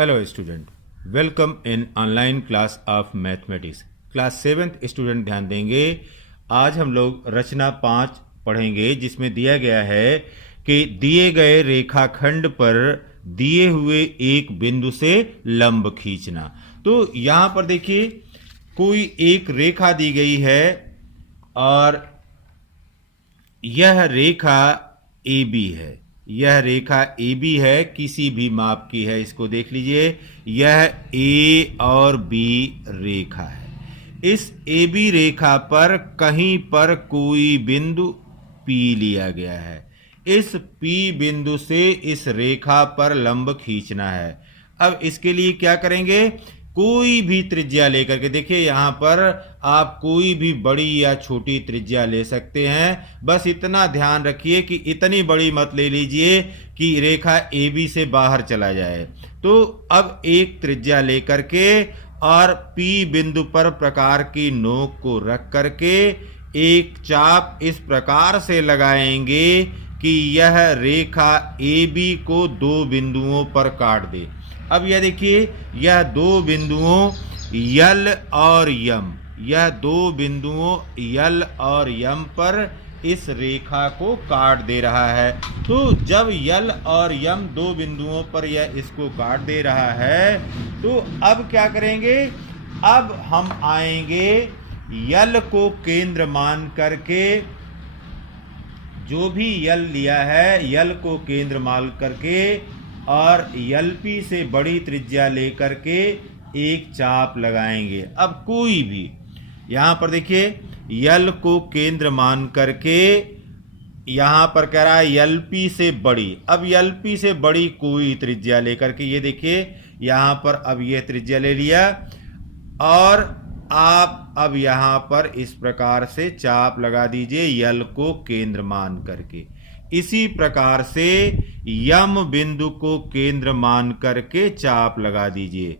Hello student, welcome in online class of mathematics. Class 7th student ध्यान देंगे। आज हम लोग रचना 5 पढ़ेंगे, जिसमें दिया गया है कि दिए गए रेखाखंड पर दिए हुए एक बिंदु से लंब खींचना। तो यहाँ पर देखिए, कोई एक रेखा दी गई है और यह रेखा AB है। यह रेखा AB है, किसी भी माप की है। इसको देख लीजिए, यह A और B रेखा है। इस AB रेखा पर कहीं पर कोई बिंदु P लिया गया है। इस P बिंदु से इस रेखा पर लंब खींचना है। अब इसके लिए क्या करेंगे, कोई भी त्रिज्या लेकर के, देखिए यहां पर आप कोई भी बड़ी या छोटी त्रिज्या ले सकते हैं। बस इतना ध्यान रखिए कि इतनी बड़ी मत ले लीजिए कि रेखा AB से बाहर चला जाए। तो अब एक त्रिज्या लेकर के और P बिंदु पर प्रकार की नोक को रख करके एक चाप इस प्रकार से लगाएंगे कि यह रेखा AB को दो बिंदुओं पर काट दे। अब यह देखिए, यह दो बिंदुओं यल और यम, यह दो बिंदुओं यल और यम पर इस रेखा को काट दे रहा है। तो जब यल और यम दो बिंदुओं पर यह इसको काट दे रहा है, तो अब क्या करेंगे, अब हम आएंगे यल को केंद्र मान करके, जो भी यल लिया है यल को केंद्र मान करके और LP से बड़ी त्रिज्या लेकर के एक चाप लगाएंगे। अब कोई भी, यहां पर देखिए, यल को केंद्र मान करके यहां पर कह रहा है LP से बड़ी। अब LP से बड़ी कोई त्रिज्या लेकर के, ये देखिए यहां पर अब यह त्रिज्या ले लिया और आप अब यहां पर इस प्रकार से चाप लगा दीजिए यल को केंद्र मान करके। इसी प्रकार से यम बिंदु को केंद्र मान करके चाप लगा दीजिए।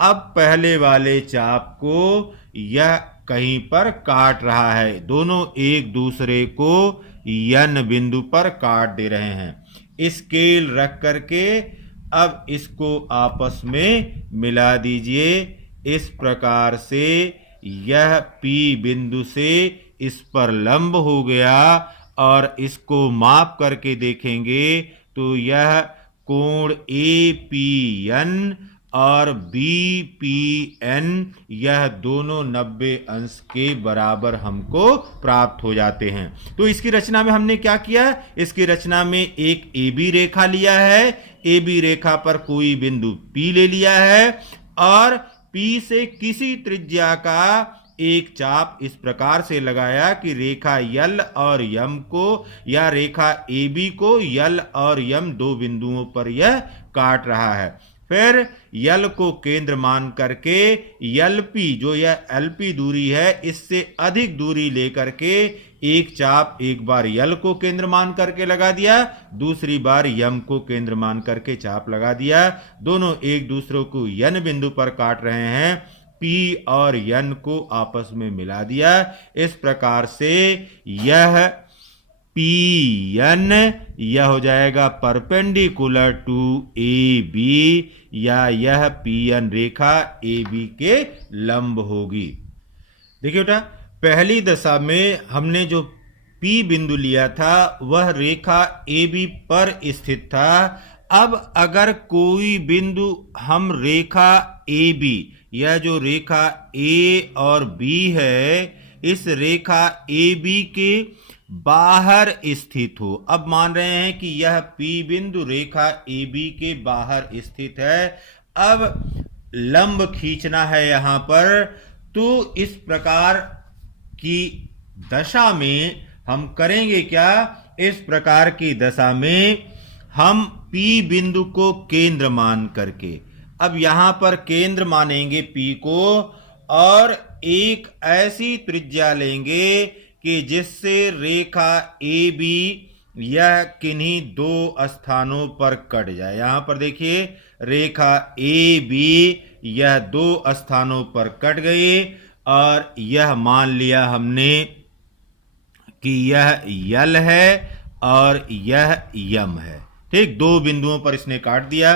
अब पहले वाले चाप को यह कहीं पर काट रहा है, दोनों एक दूसरे को यन बिंदु पर काट दे रहे हैं। स्केल रख करके अब इसको आपस में मिला दीजिए। इस प्रकार से यह P बिंदु से इस पर लंब हो गया और इसको माप करके देखेंगे तो यह कोण APN और BPN, यह दोनों 90 अंश के बराबर हमको प्राप्त हो जाते हैं। तो इसकी रचना में हमने क्या किया, इसकी रचना में एक AB रेखा लिया है, AB रेखा पर कोई बिंदु P ले लिया है और P से किसी त्रिज्या का एक चाप इस प्रकार से लगाया कि रेखा यल और यम को, या रेखा AB को यल और यम दो बिंदुओं पर यह काट रहा है। फिर यल को केंद्र मान करके LP, जो यह LP दूरी है, इससे अधिक दूरी लेकर के एक चाप एक बार यल को केंद्र मान करके लगा दिया, दूसरी बार यम को केंद्र मान करके चाप लगा दिया। दोनों एक दूसरे को यन बिंदु पर काट रहे हैं। P और यन को आपस में मिला दिया। इस प्रकार से यह PN यह हो जाएगा परपेंडिकुलर टू AB, या यह PN रेखा AB के लंब होगी। देखिए बेटा, पहली दशा में हमने जो P बिंदु लिया था वह रेखा AB पर स्थित था। अब अगर कोई बिंदु हम रेखा AB, यह जो रेखा A और B है, इस रेखा AB के बाहर स्थित हो। अब मान रहे हैं कि यह P बिंदु रेखा AB के बाहर स्थित है। अब लंब खींचना है यहां पर, तो इस प्रकार की दशा में हम करेंगे क्या, इस प्रकार की दशा में हम P बिंदु को केंद्र मान करके, अब यहां पर केंद्र मानेंगे P को और एक ऐसी त्रिज्या लेंगे कि जिससे रेखा AB यह किन्हीं दो स्थानों पर कट जाए। यहां पर देखिए, रेखा AB यह दो स्थानों पर कट गई और यह मान लिया हमने कि यह यल है और यह यम है। ठीक, दो बिंदुओं पर इसने काट दिया।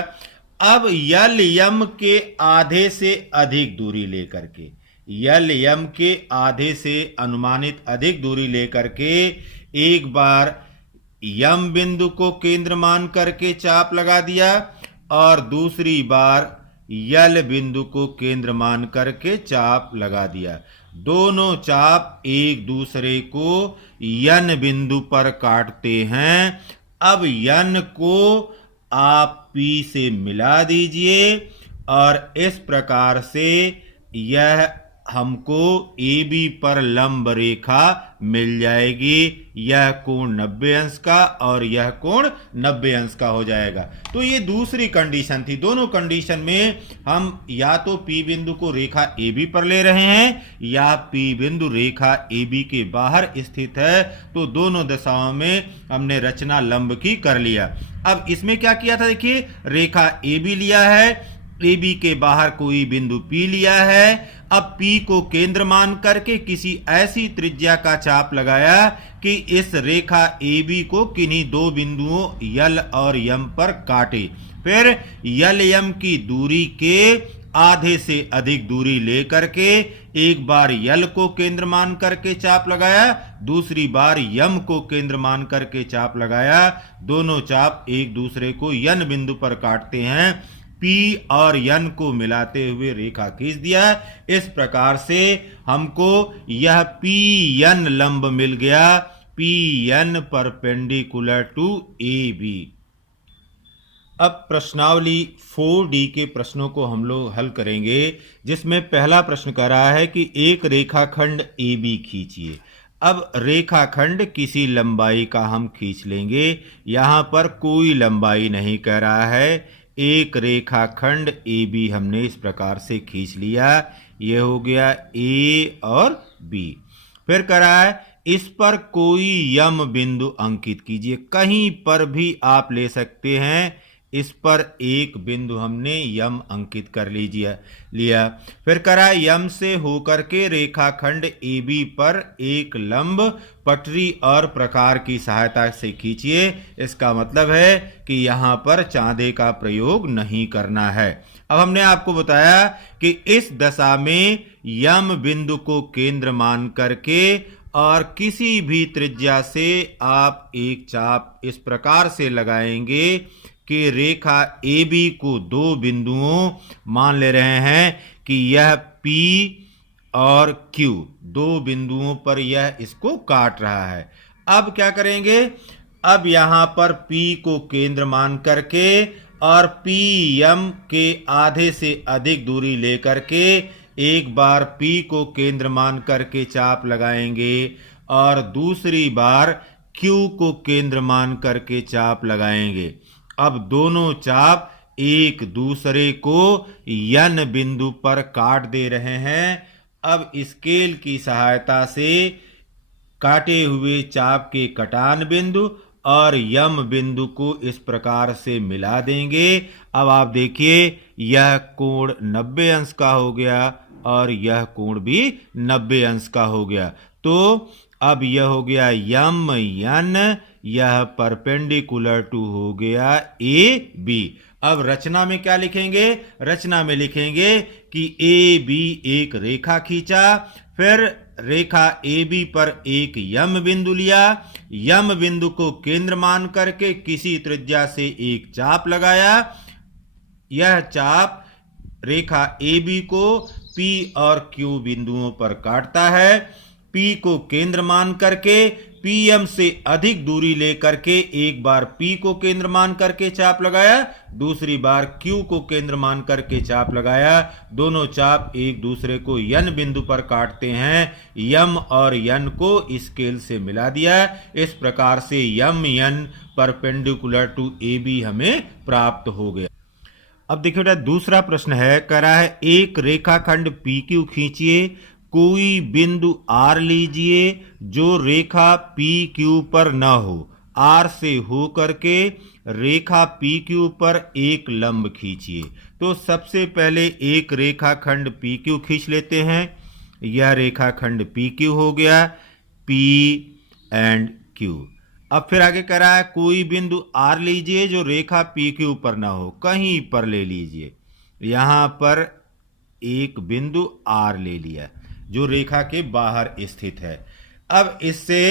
अब यल यम के आधे से अधिक दूरी लेकर के, यल यम के आधे से अनुमानित अधिक दूरी लेकर के एक बार यम बिंदु को केंद्र मान करके चाप लगा दिया और दूसरी बार यल बिंदु को केंद्र मान करके चाप लगा दिया। दोनों चाप एक दूसरे को यन बिंदु पर काटते हैं। अब यन को आप P से मिला दीजिए और इस प्रकार से यह हमको AB पर लंब रेखा मिल जाएगी। यह कोण 90 अंश का और यह कोण 90 अंश का हो जाएगा। तो ये दूसरी कंडीशन थी। दोनों कंडीशन में हम या तो P बिंदु को रेखा AB पर ले रहे हैं या P बिंदु रेखा AB के बाहर स्थित है, तो दोनों दिशाओं में हमने रचना लंब की कर लिया। अब इसमें क्या किया था, देखिए रेखा AB लिया है, AB के बाहर कोई बिंदु P लिया है। अब P को केंद्र मान करके किसी ऐसी त्रिज्या का चाप लगाया कि इस रेखा AB को किन्हीं दो बिंदुओं यल और यम पर काटे। फिर यल यम की दूरी के आधे से अधिक दूरी लेकर के एक बार यल को केंद्र मान करके चाप लगाया, दूसरी बार यम को केंद्र मान करके चाप लगाया। दोनों चाप एक दूसरे को यन बिंदु पर काटते हैं। P और यन को मिलाते हुए रेखा खींच दिया। इस प्रकार से हमको यह पी यन लंब मिल गया, P N perpendicular to AB। अब प्रश्नावली 4D के प्रश्नों को हम लोग हल करेंगे, जिसमें पहला प्रश्न कह रहा है कि एक रेखाखंड AB खींचिए। अब रेखाखंड किसी लंबाई का हम खींच लेंगे। यहां पर कोई लंबाई नहीं कह रहा है। एक रेखाखंड AB हमने इस प्रकार से खींच लिया। यह हो गया A और B। फिर कह रहा है इस पर कोई यम बिंदु अंकित कीजिए। कहीं पर भी आप ले सकते हैं। इस पर एक बिंदु हमने यम अंकित कर लिया। फिर करा यम से होकर के रेखाखंड AB पर एक लंब पटरी और प्रकार की सहायता से खींचिए। इसका मतलब है कि यहाँ पर चांदे का प्रयोग नहीं करना है। अब हमने आपको बताया कि इस दशा में यम बिंदु को केंद्र मान करके और किसी भी त्रिज्या से आप एक चाप इस प्रकार से लगाएंगे कि रेखा AB को दो बिंदुओं मान ले रहे हैं कि यह P और Q, दो बिंदुओं पर यह इसको काट रहा है। अब क्या करेंगे, अब यहां पर P को केंद्र मान करके और PM के आधे से अधिक दूरी लेकर के एक बार P को केंद्र मान करके चाप लगाएंगे और दूसरी बार Q को केंद्र मान करके चाप लगाएंगे। अब दोनों चाप एक दूसरे को यन बिंदु पर काट दे रहे हैं। अब स्केल की सहायता से काटे हुए चाप के कटान बिंदु और यम बिंदु को इस प्रकार से मिला देंगे। अब आप देखिए यह कोण 90 अंश का हो गया और यह कोण भी 90 अंश का हो गया। तो अब यह हो गया यम यन, यह परपेंडिकुलर टू हो गया AB। अब रचना में क्या लिखेंगे, रचना में लिखेंगे कि AB एक रेखा खींचा, फिर रेखा AB पर एक यम बिंदु लिया, यम बिंदु को केंद्र मान करके किसी त्रिज्या से एक चाप लगाया। यह चाप रेखा AB को P और Q बिंदुओं पर काटता है। P को केंद्र मान करके PM से अधिक दूरी लेकर के एक बार P को केंद्र मान करके चाप लगाया, दूसरी बार Q को केंद्र मान करके चाप लगाया। दोनों चाप एक दूसरे को यन बिंदु पर काटते हैं। यम और यन को स्केल से मिला दिया। इस प्रकार से यम यन परपेंडिकुलर टू AB हमें प्राप्त हो गया। अब देखिए बेटा दूसरा प्रश्न है, कह रहा है एक रेखाखंड PQ खींचिए, कोई बिंदु R लीजिए जो रेखा PQ पर न हो। R से हो करके रेखा PQ पर एक लंब खींचिए। तो सबसे पहले एक रेखाखंड PQ खींच लेते हैं। यह रेखाखंड PQ हो गया, P एंड Q। अब फिर आगे कह रहा है कोई बिंदु आर लीजिए जो रेखा पी क्यू पर ना हो, कहीं पर ले लीजिए। यहां पर एक बिंदु आर ले लिया जो रेखा के बाहर स्थित है। अब इससे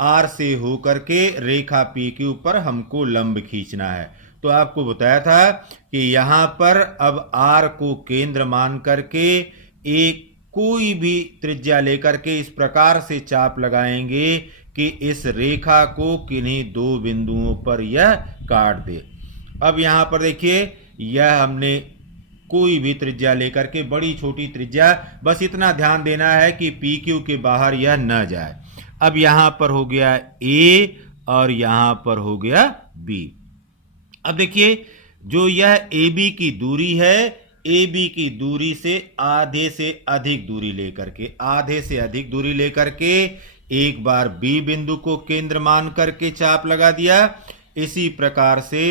आर से होकर के रेखा पी क्यू पर हमको लंब खींचना है। तो आपको बताया था कि यहां पर अब आर को केंद्र मान करके एक कोई भी त्रिज्या लेकर के इस प्रकार से चाप लगाएंगे कि इस रेखा को किन्हीं दो बिंदुओं पर यह काट दे। अब यहां पर देखिए, यह हमने कोई भी त्रिज्या लेकर के, बड़ी छोटी त्रिज्या, बस इतना ध्यान देना है कि पी क्यू के बाहर यह न जाए। अब यहां पर हो गया ए और यहां पर हो गया बी। अब देखिए, जो यह ए बी की दूरी है, ए बी की दूरी से आधे से अधिक दूरी लेकर के एक बार बी बिंदु को केंद्र मान करके चाप लगा दिया। इसी प्रकार से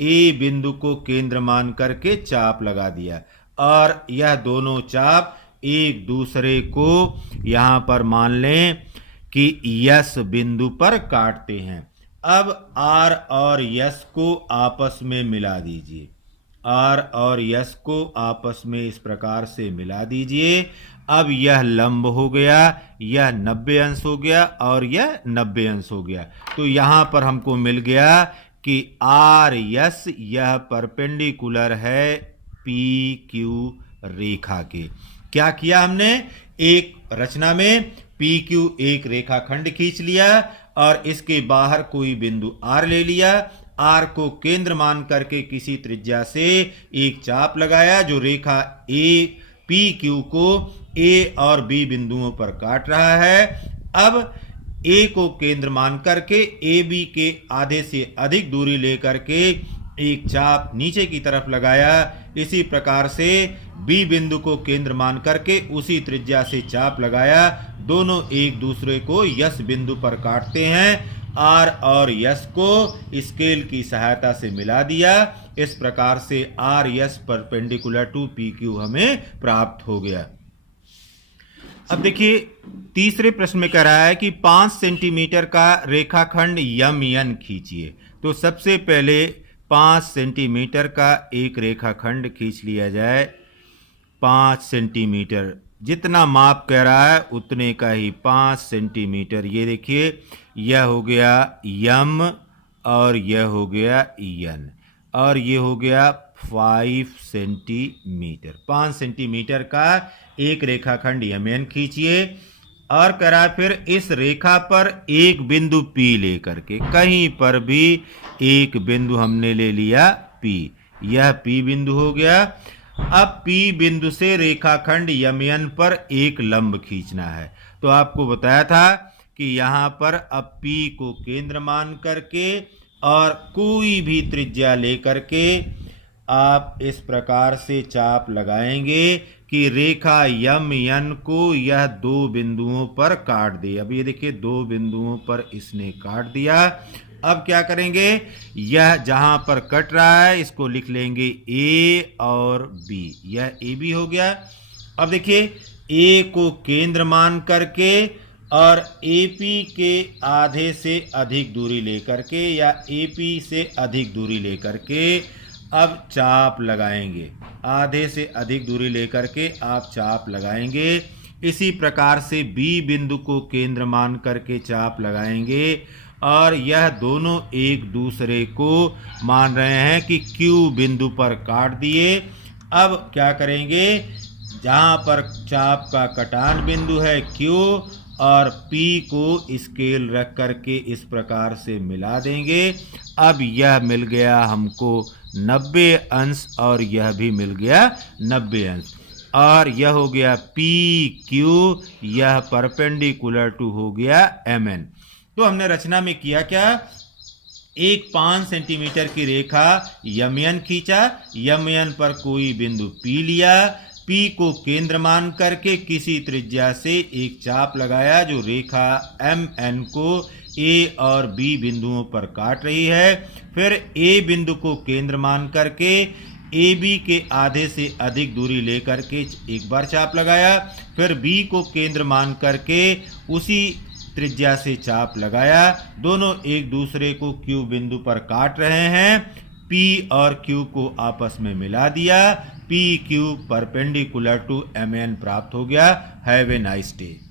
ए बिंदु को केंद्र मान करके चाप लगा दिया और यह दोनों चाप एक दूसरे को यहां पर मान लें कि यस बिंदु पर काटते हैं। अब आर और यस को आपस में मिला दीजिए। आर और यस को आपस में इस प्रकार से मिला दीजिए। अब यह लंब हो गया, यह 90 अंश हो गया और यह 90 अंश हो गया। तो यहां पर हमको मिल गया कि आर यस यह परपेंडिकुलर है पी क्यू रेखा के। क्या किया हमने, एक रचना में पी क्यू एक रेखाखंड खींच लिया और इसके बाहर कोई बिंदु आर ले लिया। आर को केंद्र मान करके किसी त्रिज्या से एक चाप लगाया जो रेखा ए पी क्यू को ए और बी बिंदुओं पर काट रहा है। अब ए को केंद्र मान करके ए बी के आधे से अधिक दूरी लेकर के एक चाप नीचे की तरफ लगाया। इसी प्रकार से बी बिंदु को केंद्र मान करके उसी त्रिज्या से चाप लगाया। दोनों एक दूसरे को यस बिंदु पर काटते हैं। आर और यस को स्केल की सहायता से मिला दिया। इस प्रकार से R S perpendicular to P Q हमें प्राप्त हो गया। अब देखिए, तीसरे प्रश्न में कह रहा है कि 5 सेंटीमीटर का रेखाखंड यम एन खींचिए। तो सबसे पहले 5 सेंटीमीटर का एक रेखाखंड खींच लिया जाए। 5 सेंटीमीटर जितना माप कह रहा है उतने का ही 5 सेंटीमीटर। ये देखिए, यह हो गया यम और यह हो गया एन और ये हो गया 5 सेंटीमीटर। 5 सेंटीमीटर का एक रेखाखंड यम एन खींचिए और करा फिर इस रेखा पर एक बिंदु P लेकर के, कहीं पर भी एक बिंदु हमने ले लिया P। यह P बिंदु हो गया। अब P बिंदु से रेखाखंड यम एन पर एक लंब खींचना है। तो आपको बताया था कि यहां पर अब P को केंद्र मान करके और कोई भी त्रिज्या लेकर के आप इस प्रकार से चाप लगाएंगे कि रेखा यम एन को यह दो बिंदुओं पर काट दे। अब ये देखिए, दो बिंदुओं पर इसने काट दिया। अब क्या करेंगे, यह जहां पर कट रहा है इसको लिख लेंगे A और B। यह AB हो गया। अब देखिए, A को केंद्र मान करके और AP के आधे से अधिक दूरी लेकर के या AP से अधिक दूरी लेकर के अब चाप लगाएंगे। आधे से अधिक दूरी लेकर के आप चाप लगाएंगे। इसी प्रकार से B बिंदु को केंद्र मान करके चाप लगाएंगे और यह दोनों एक दूसरे को मान रहे हैं कि Q बिंदु पर काट दिए। अब क्या करेंगे, जहां पर चाप का कटान बिंदु है Q और P को स्केल रख करके इस प्रकार से मिला देंगे। अब यह मिल गया हमको 90 अंश और यह भी मिल गया 90 अंश और यह हो गया PQ, यह परपेंडिकुलर टू हो गया MN। तो हमने रचना में किया क्या, एक 5 सेंटीमीटर की रेखा यम एन खींचा, यम एन पर कोई बिंदु P लिया, P को केंद्र मान करके किसी त्रिज्या से एक चाप लगाया जो रेखा MN को A और B बिंदुओं पर काट रही है। फिर A बिंदु को केंद्र मान करके AB के आधे से अधिक दूरी लेकर के एक बार चाप लगाया। फिर B को केंद्र मान करके उसी त्रिज्या से चाप लगाया, दोनों एक दूसरे को Q बिंदु पर काट रहे हैं। P और Q को आपस में मिला दिया, PQ परपेंडिकुलर टू MN प्राप्त हो गया। Have a nice day.